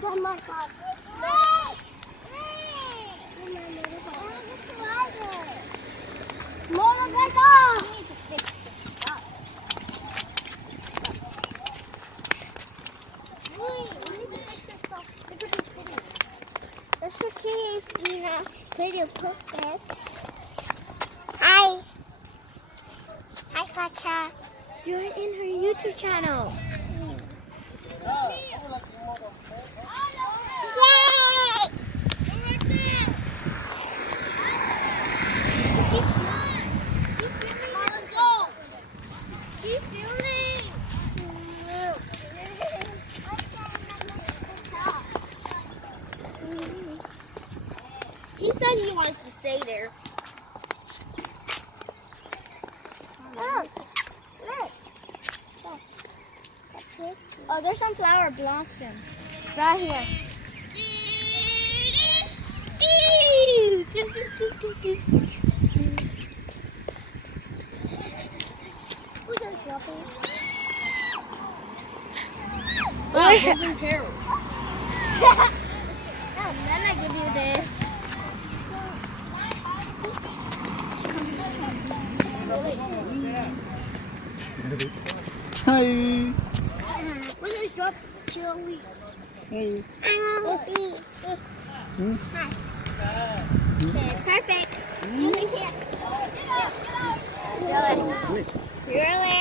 Oh my God. That's the key, Gina. Where do you put this? Hi. Hi, Katja. You're in her YouTube channel. Yay! Let's go. Keep filming. He said he wants to stay there. Look. Oh, there's some flower blossom right here. Who's that shopping? Wow, golden carrot. Oh, then I give you this. Hi. What is drop chili? Hey. We'll see. Hi. Okay, perfect. Over here. Really? Really?